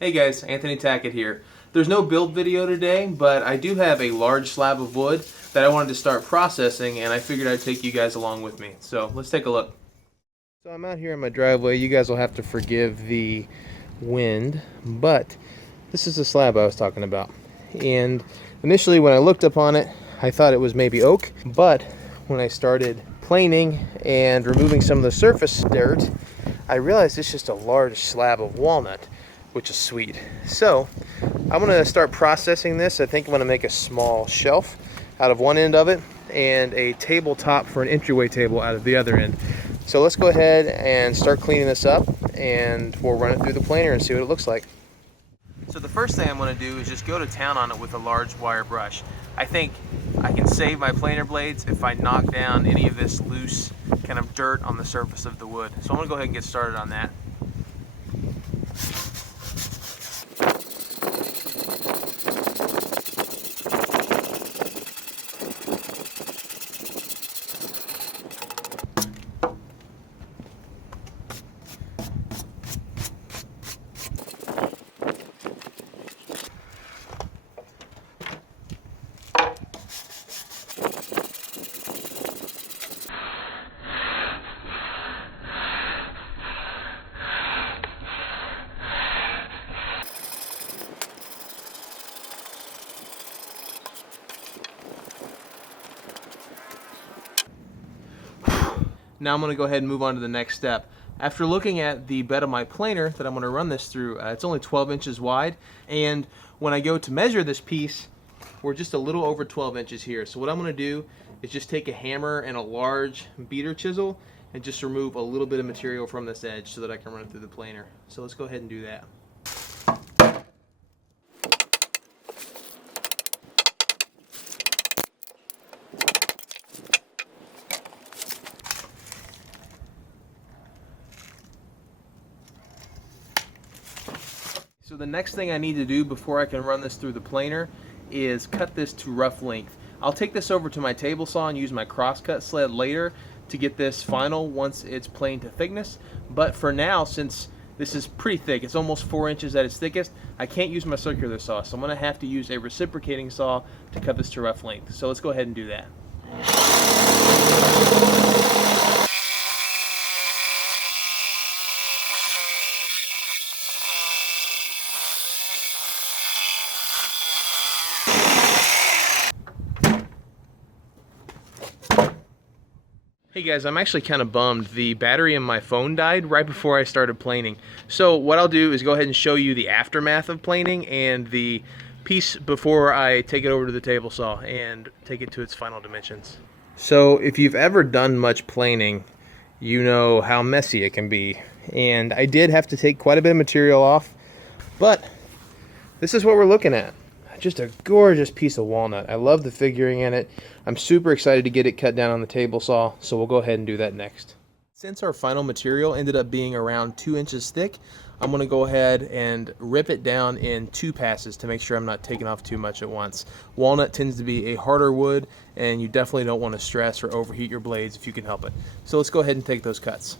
Hey guys, Anthony Tackett here. There's no build video today, but I do have a large slab of wood that I wanted to start processing, and I figured I'd take you guys along with me. So let's take a look. So I'm out here in my driveway. You guys will have to forgive the wind, but this is the slab I was talking about. And initially when I looked up on it, I thought it was maybe oak, but when I started planing and removing some of the surface dirt, I realized it's just a large slab of walnut, which is sweet. So I'm going to start processing this. I think I'm going to make a small shelf out of one end of it and a tabletop for an entryway table out of the other end. So let's go ahead and start cleaning this up, and we'll run it through the planer and see what it looks like. So the first thing I'm going to do is just go to town on it with a large wire brush. I think I can save my planer blades if I knock down any of this loose kind of dirt on the surface of the wood. So I'm going to go ahead and get started on that. Now I'm going to go ahead and move on to the next step. After looking at the bed of my planer that I'm going to run this through, it's only 12 inches wide, and when I go to measure this piece, we're just a little over 12 inches here. So what I'm going to do is just take a hammer and a large beater chisel and just remove a little bit of material from this edge so that I can run it through the planer. So let's go ahead and do that. So the next thing I need to do before I can run this through the planer is cut this to rough length. I'll take this over to my table saw and use my crosscut sled later to get this final once it's planed to thickness. But for now, since this is pretty thick, it's almost 4 inches at its thickest, I can't use my circular saw. So I'm going to have to use a reciprocating saw to cut this to rough length. So let's go ahead and do that. Hey guys, I'm actually kind of bummed. The battery in my phone died right before I started planing. So what I'll do is go ahead and show you the aftermath of planing and the piece before I take it over to the table saw and take it to its final dimensions. So if you've ever done much planing, you know how messy it can be. And I did have to take quite a bit of material off, but this is what we're looking at. Just a gorgeous piece of walnut. I love the figuring in it. I'm super excited to get it cut down on the table saw, so we'll go ahead and do that next. Since our final material ended up being around 2 inches thick, I'm going to go ahead and rip it down in 2 passes to make sure I'm not taking off too much at once. Walnut tends to be a harder wood, and you definitely don't want to stress or overheat your blades if you can help it. So let's go ahead and take those cuts.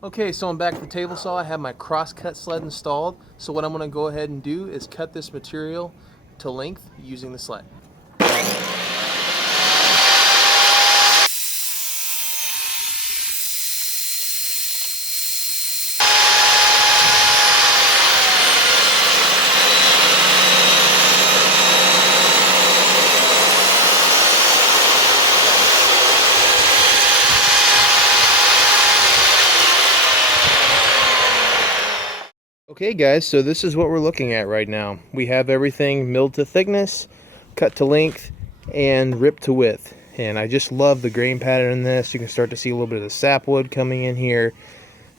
Okay, so I'm back at the table saw. I have my cross-cut sled installed. So what I'm going to go ahead and do is cut this material to length using the sled. Okay guys, so this is what we're looking at right now. We have everything milled to thickness, cut to length, and ripped to width. And I just love the grain pattern in this. You can start to see a little bit of the sapwood coming in here.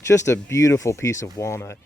Just a beautiful piece of walnut.